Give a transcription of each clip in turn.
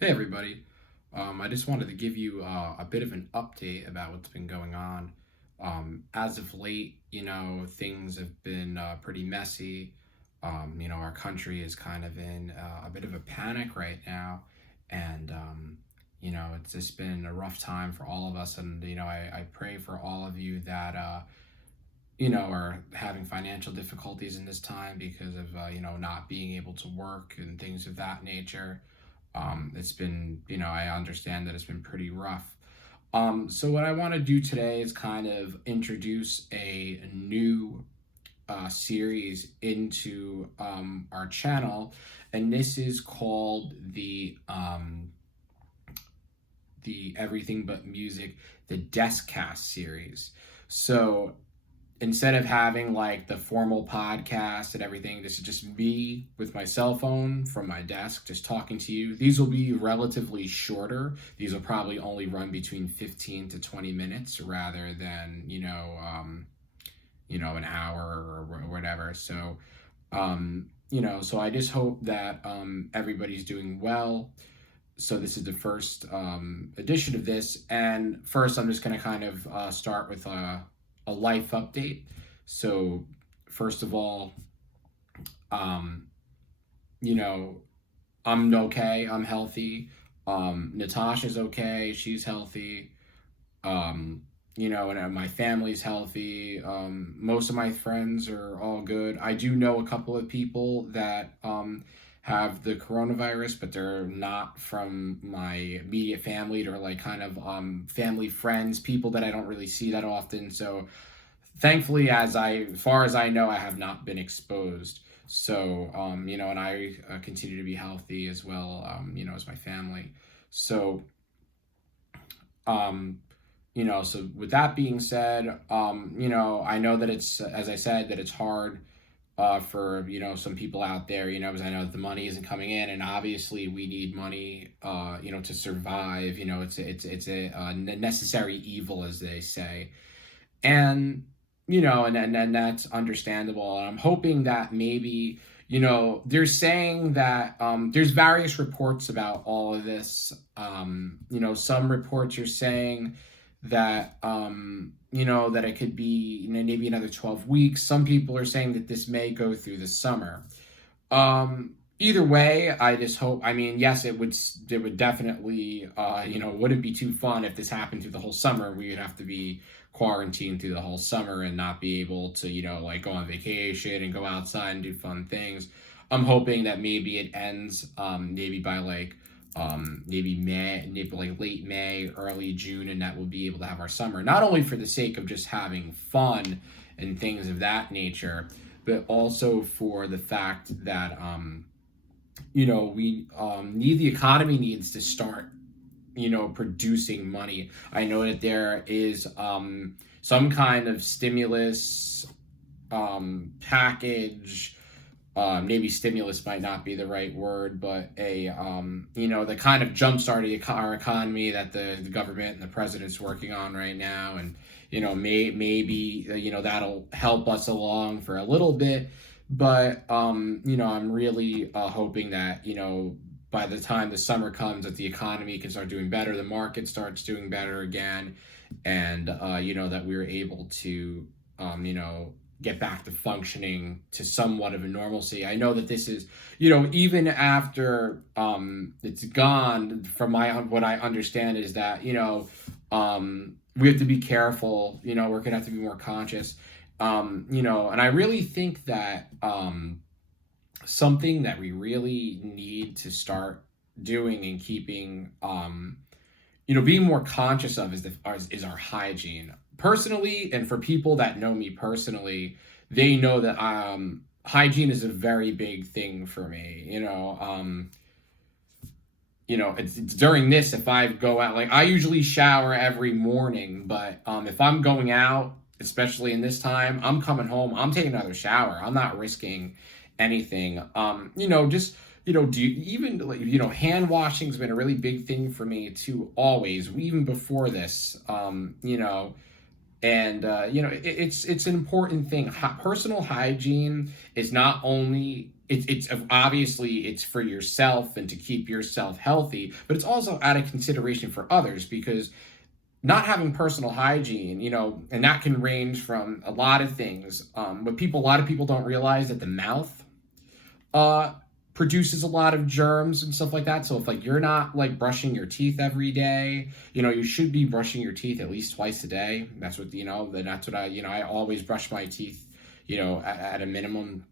Hey everybody. I just wanted to give you a bit of an update about what's been going on. As of late, things have been pretty messy. Our country is kind of in a bit of a panic right now. And, it's just been a rough time for all of us. And, I pray for all of you that, are having financial difficulties in this time because of, not being able to work and things of that nature. It's been, I understand that it's been pretty rough. So what I want to do today is kind of introduce a new series into our channel, and this is called the Everything But Music, the Deskcast series. So instead of having like the formal podcast and everything, this is just me with my cell phone from my desk just talking to you. These will be relatively shorter. These will probably only run between 15 to 20 minutes rather than an hour or whatever. So I just hope that everybody's doing well. So this is the first edition of this, and first I'm just going to kind of start with a life update. So first of all, um, you know, I'm okay. I'm healthy. Natasha's okay. She's healthy. And my family's healthy. Most of my friends are all good. I do know a couple of people that have the coronavirus, but they're not from my immediate family. They're like kind of family friends, people that I don't really see that often. So thankfully, as far as I know, I have not been exposed. So, and I continue to be healthy as well, as my family. So, um, so with that being said, I know that it's, as I said, that it's hard for, some people out there, because I know that the money isn't coming in, and obviously we need money, to survive. It's a necessary evil, as they say. And and that's understandable. And I'm hoping that maybe, they're saying that there's various reports about all of this. Some reports are saying that that it could be, maybe another 12 weeks. Some people are saying that this may go through the summer. Either way, I just hope. I mean, yes, it would definitely, wouldn't be too fun if this happened through the whole summer. We would have to be quarantined through the whole summer and not be able to, like go on vacation and go outside and do fun things. I'm hoping that maybe it ends, maybe by like, maybe May, maybe like late May, early June, and that we'll be able to have our summer. Not only for the sake of just having fun and things of that nature, but also for the fact that we need, the economy needs to start producing money. I know that there is some kind of stimulus package. Maybe stimulus might not be the right word, but the kind of jumpstart our economy that the government and the president's working on right now. And maybe that'll help us along for a little bit. But I'm really hoping that by the time the summer comes, that the economy can start doing better, the market starts doing better again, and that we're able to get back to functioning to somewhat of a normalcy. I know that this is, even after it's gone, from what I understand is that we have to be careful. We're gonna have to be more conscious. And I really think that something that we really need to start doing and keeping, being more conscious of is our hygiene. Personally, and for people that know me personally, they know that hygiene is a very big thing for me. It's during this, if I go out, like I usually shower every morning, but if I'm going out, especially in this time, I'm coming home, I'm taking another shower. I'm not risking anything. Just do you, even like, hand washing's been a really big thing for me too, always, even before this. It's an important thing. Personal hygiene is not only it's obviously it's for yourself and to keep yourself healthy, but it's also out of consideration for others, because not having personal hygiene, and that can range from a lot of things. But a lot of people don't realize that the mouth uh, produces a lot of germs and stuff like that. So if like you're not like brushing your teeth every day, you should be brushing your teeth at least twice a day. That's what that's what I always brush my teeth, at a minimum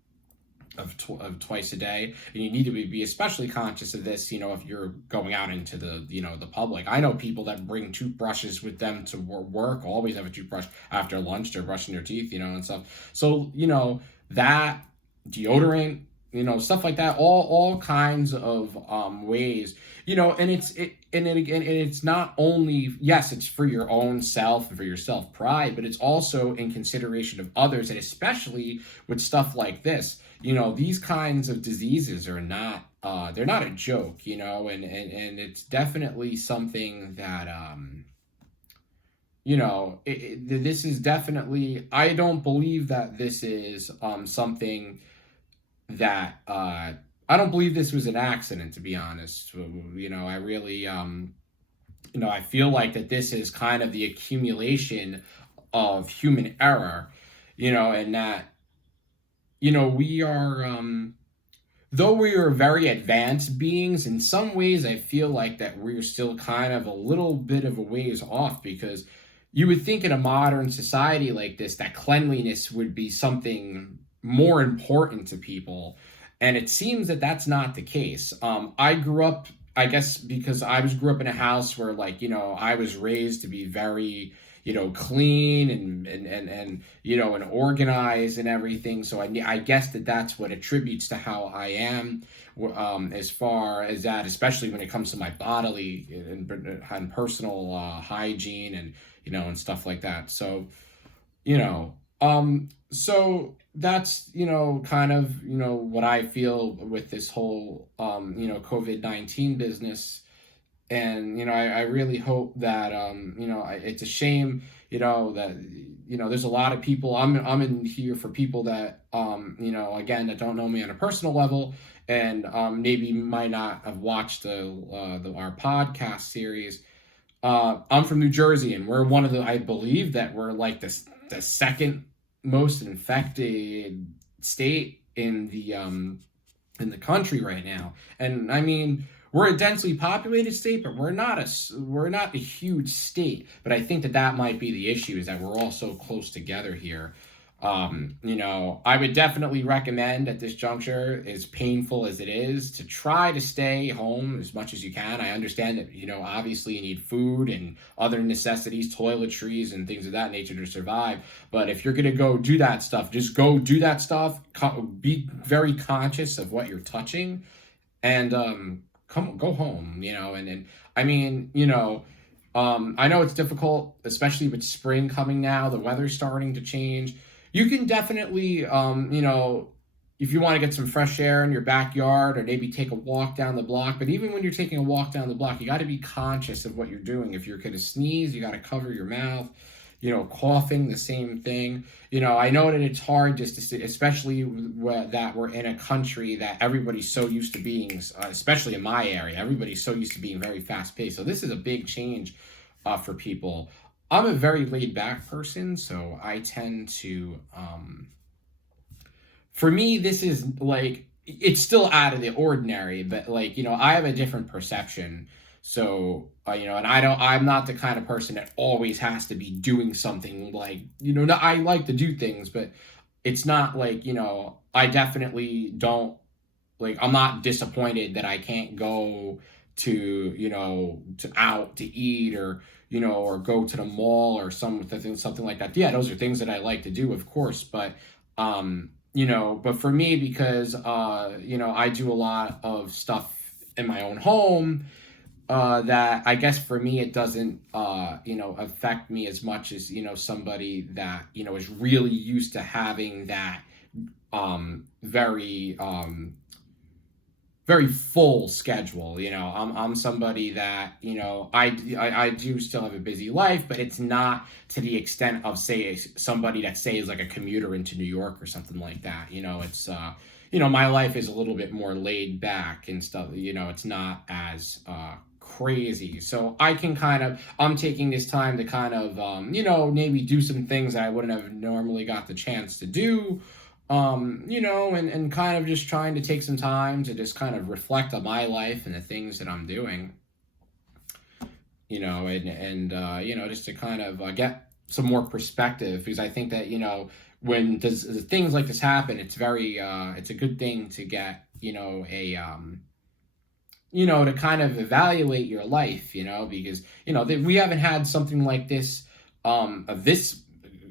of twice a day. And you need to be especially conscious of this, if you're going out into the public. I know people that bring toothbrushes with them to work, always have a toothbrush after lunch. They're brushing their teeth, and stuff. So that deodorant, stuff like that, all kinds of ways, and it's not only, yes, it's for your own self and for your self pride, but it's also in consideration of others, and especially with stuff like this. These kinds of diseases are not they're not a joke, and it's definitely something that this is definitely, I don't believe that this is something that I don't believe this was an accident, to be honest. I really I feel like that this is kind of the accumulation of human error, and that we are though we are very advanced beings, in some ways I feel like that we're still kind of a little bit of a ways off, because you would think in a modern society like this that cleanliness would be something more important to people, and it seems that that's not the case. I grew up, I guess because grew up in a house where, like, I was raised to be very clean and organized and everything. So I guess that's what attributes to how I am, as far as that, especially when it comes to my bodily and personal hygiene and and stuff like that. So so that's kind of what I feel with this whole COVID-19 business. And I really hope that it's a shame that there's a lot of people. I'm in here for people that again, that don't know me on a personal level, and maybe might not have watched our podcast series. I'm from New Jersey, and we're one of I believe that we're like the second most infected state in the country right now. And I mean, we're a densely populated state, but we're not a huge state. But I think that might be the issue, is that we're all so close together here. I would definitely recommend at this juncture, as painful as it is, to try to stay home as much as you can. I understand that, obviously you need food and other necessities, toiletries and things of that nature to survive. But if you're going to go do that stuff, just go do that stuff. Be very conscious of what you're touching, and go home, and I mean, I know it's difficult, especially with spring coming now, the weather's starting to change. You can definitely, if you want to get some fresh air in your backyard, or maybe take a walk down the block. But even when you're taking a walk down the block, you got to be conscious of what you're doing. If you're going to sneeze, you got to cover your mouth. Coughing, the same thing. I know that it's hard just to see, especially that we're in a country that everybody's so used to being, especially in my area, everybody's so used to being very fast paced. So this is a big change for people. I'm a very laid back person, so I tend to, for me, this is like, it's still out of the ordinary, but like, I have a different perception. So, and I'm not the kind of person that always has to be doing something, like, I like to do things, but it's not like, I definitely don't, like, I'm not disappointed that I can't go to, to out to eat, or, or go to the mall or something like that. Yeah, those are things that I like to do, of course, but, but for me, because, I do a lot of stuff in my own home, that I guess for me, it doesn't, affect me as much as, somebody that, is really used to having that, very, very full schedule. I'm somebody that, I do still have a busy life, but it's not to the extent of, say, somebody that, say, is like a commuter into New York or something like that. It's, my life is a little bit more laid back and stuff. It's not as crazy. So I'm taking this time to kind of, maybe do some things that I wouldn't have normally got the chance to do. And kind of just trying to take some time to just kind of reflect on my life and the things that I'm doing, just to kind of get some more perspective, because I think that, when things like this happen, it's it's a good thing to get, to kind of evaluate your life, because, we haven't had something like this, of this,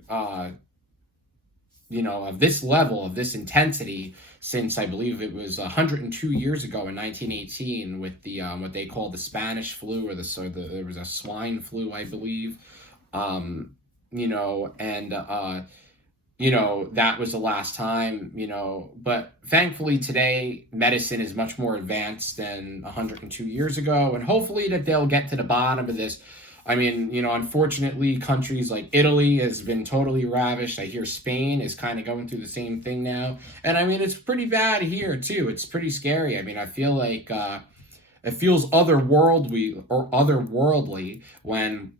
of this level, of this intensity, since I believe it was 102 years ago in 1918 with the what they call the Spanish flu, or there was a swine flu, I believe, and that was the last time, but thankfully today medicine is much more advanced than 102 years ago, and hopefully that they'll get to the bottom of this. I mean, unfortunately, countries like Italy has been totally ravished. I hear Spain is kind of going through the same thing now. And I mean, it's pretty bad here, too. It's pretty scary. I mean, I feel like it feels otherworldly when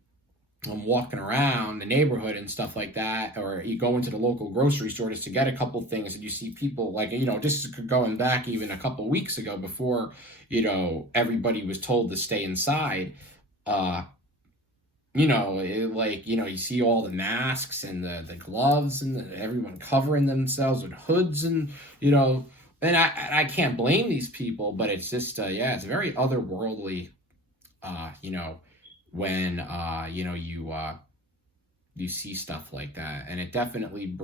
I'm walking around the neighborhood and stuff like that, or you go into the local grocery store just to get a couple things, and you see people like, just going back even a couple weeks ago before, everybody was told to stay inside. You see all the masks and the gloves and everyone covering themselves with hoods, and, and I can't blame these people, but it's just, it's very otherworldly, when, you see stuff like that, and it definitely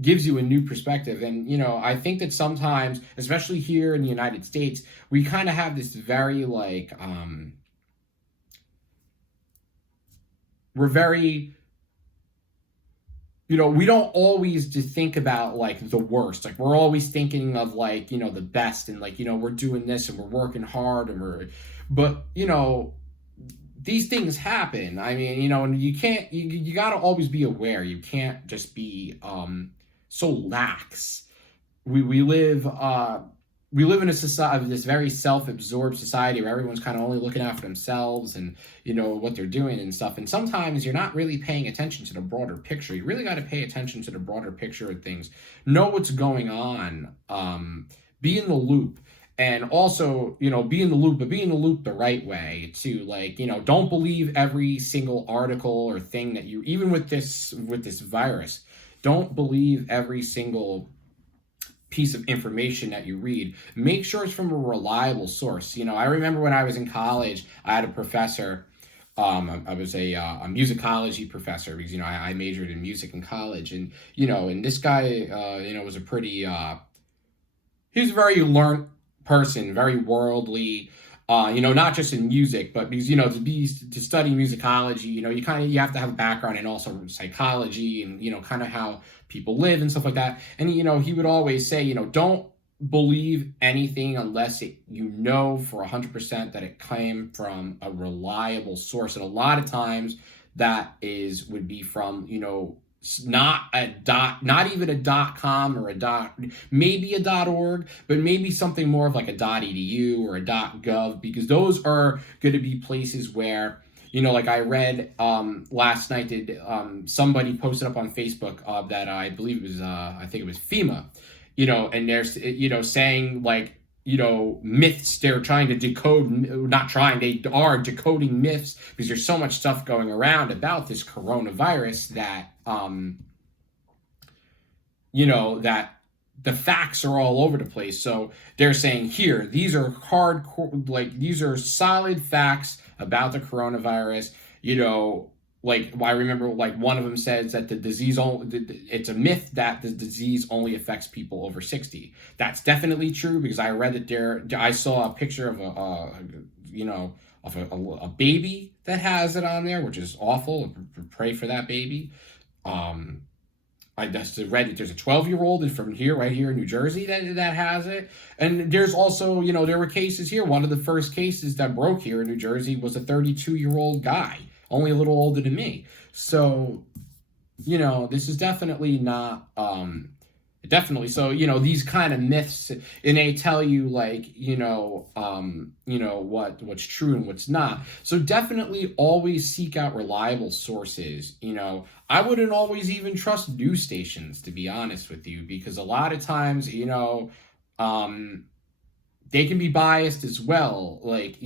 gives you a new perspective. And, I think that sometimes, especially here in the United States, we kind of have this very, like, we're very, we don't always just think about like the worst. Like, we're always thinking of like, the best, and like, we're doing this and we're working hard but these things happen. I mean, and you can't, you got to always be aware. You can't just be so lax. We live in a society, this very self-absorbed society, where everyone's kind of only looking out for themselves and, what they're doing and stuff. And sometimes you're not really paying attention to the broader picture. You really got to pay attention to the broader picture of things. Know what's going on. Be in the loop. And also, be in the loop, but be in the loop the right way too. Like, don't believe every single article or thing that even with this virus, don't believe every single piece of information that you read. Make sure it's from a reliable source. I remember when I was in college, I had a professor. I was a musicology professor, because I majored in music in college, and and this guy was he was a very learned person, very worldly. Not just in music, but because to study musicology, you have to have a background in also psychology and kind of how people live and stuff like that. And he would always say, don't believe anything unless for 100% that it came from a reliable source. And a lot of times that would be from not even a .com or maybe a .org, but maybe something more of like a .edu or a .gov, because those are going to be places where, like I read last night, somebody posted up on Facebook that I believe it was, I think it was FEMA, and they're, saying like, myths they're trying to decode, they are decoding myths, because there's so much stuff going around about this coronavirus that, that the facts are all over the place. So they're saying here, these are hardcore, like these are solid facts about the coronavirus, like I remember like one of them says that the disease it's a myth that the disease only affects people over 60. That's definitely true, because I read that I saw a picture of a baby that has it on there, which is awful. Pray for that baby. I just read that there's a 12-year-old from right here in New Jersey that has it. And there's also, there were cases here. One of the first cases that broke here in New Jersey was a 32-year-old guy, only a little older than me. So, this is definitely not, Definitely. So, these kind of myths, and they tell you, like, what's true and what's not. So definitely always seek out reliable sources. I wouldn't always even trust news stations, to be honest with you, because a lot of times, um, they can be biased as well. Like,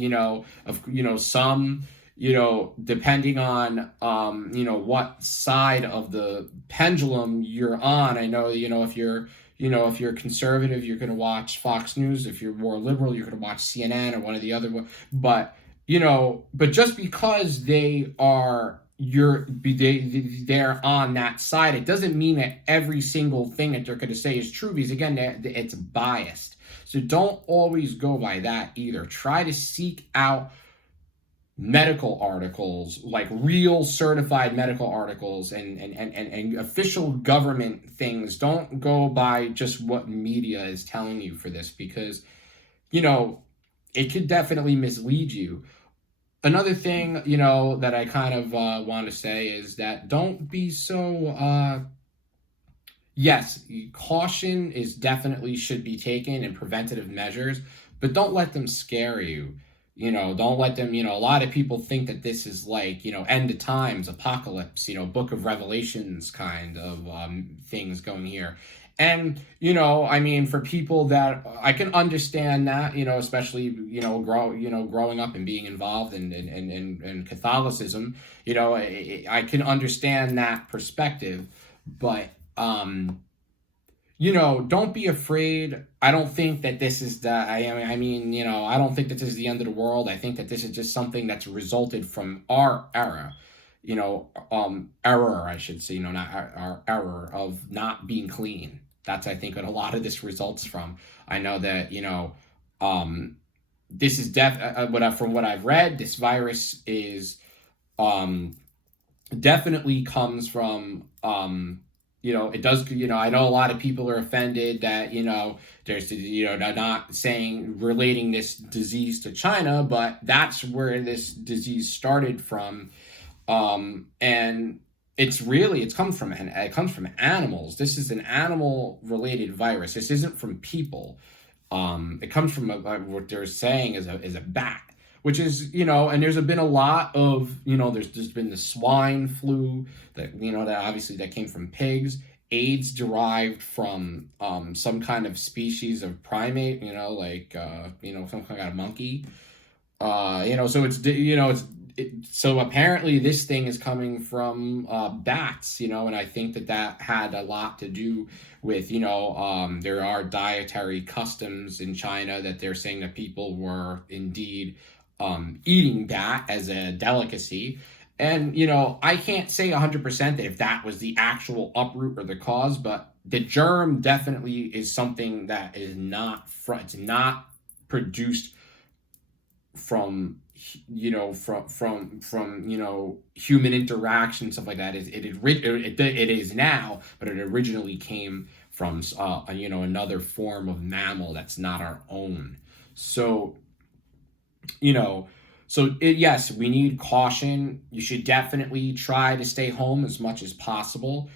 some, depending on, what side of the pendulum you're on. I know, if you're conservative, you're going to watch Fox News. If you're more liberal, you're going to watch CNN or one of the other one. But just because they're on that side, it doesn't mean that every single thing that they're going to say is true, because again, it's biased. So don't always go by that either. Try to seek out medical articles, like real certified medical articles, and official government things. Don't go by just what media is telling you for this, because it could definitely mislead you. Another thing, that I kind of want to say is that don't be so yes, caution is definitely should be taken, and preventative measures, but don't let them scare you. Don't let them, a lot of people think that this is like, end of times, apocalypse, book of Revelations kind of things going here. And, I mean, for people that I can understand that, especially, growing up and being involved in Catholicism, I can understand that perspective, but, don't be afraid. I don't think that this is the, I mean, I don't think that this is the end of the world. I think that this is just something that's resulted from our era, error, I should say, not our error of not being clean. That's, I think, what a lot of this results from. I know that, this is from what I've read, this virus is, definitely comes from, it does, I know a lot of people are offended that, there's, not saying relating this disease to China, but that's where this disease started from. And it comes from animals. This is an animal related virus. This isn't from people. It comes from what they're saying is a bat, which is, and there's been a lot of, there's been the swine flu that, that obviously that came from pigs. AIDS derived from some kind of species of primate, like, some kind of monkey. So so apparently this thing is coming from bats, and I think that had a lot to do with, there are dietary customs in China that they're saying that people were indeed eating bat as a delicacy. And, I can't say 100% that if that was the actual uproot or the cause, but the germ definitely is something that is it's not produced from, human interaction, stuff like that. It is now, but it originally came from, another form of mammal that's not our own. So, yes, we need caution. You should definitely try to stay home as much as possible.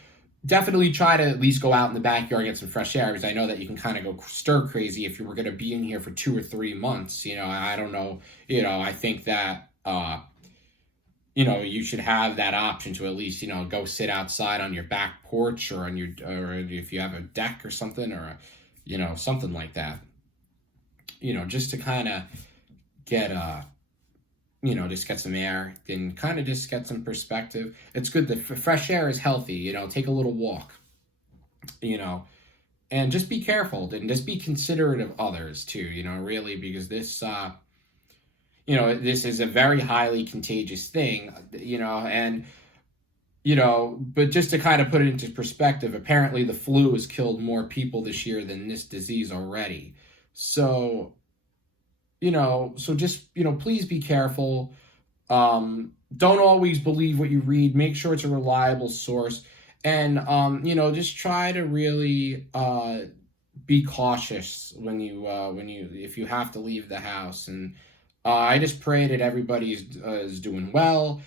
Definitely try to at least go out in the backyard and get some fresh air, because I know that you can kind of go stir crazy if you were going to be in here for 2 or 3 months. I don't know. I think that, you should have that option to at least, go sit outside on your back porch, or or if you have a deck or something, or, something like that, just to kind of get, just get some air and kind of just get some perspective. It's good. The fresh air is healthy. Take a little walk, and just be careful and just be considerate of others too, really, because this, this is a very highly contagious thing, and, but just to kind of put it into perspective, apparently the flu has killed more people this year than this disease already. So, so just, please be careful. Don't always believe what you read. Make sure it's a reliable source. And, just try to really be cautious if you have to leave the house. And I just pray that everybody is doing well.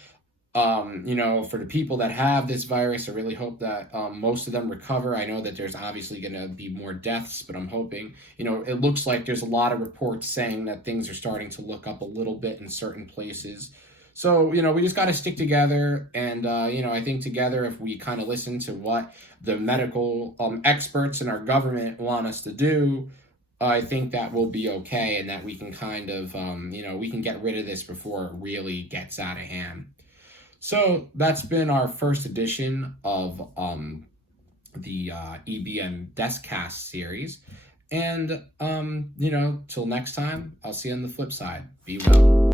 You know, for the people that have this virus, I really hope that most of them recover. I know that there's obviously going to be more deaths, but I'm hoping, you know, it looks like there's a lot of reports saying that things are starting to look up a little bit in certain places. So, you know, we just got to stick together. And, you know, I think together, if we kind of listen to what the medical experts in our government want us to do, I think that will be okay, and that we can kind of, you know, we can get rid of this before it really gets out of hand. So that's been our first edition of the EBM Deskcast series. And, you know, till next time, I'll see you on the flip side. Be well.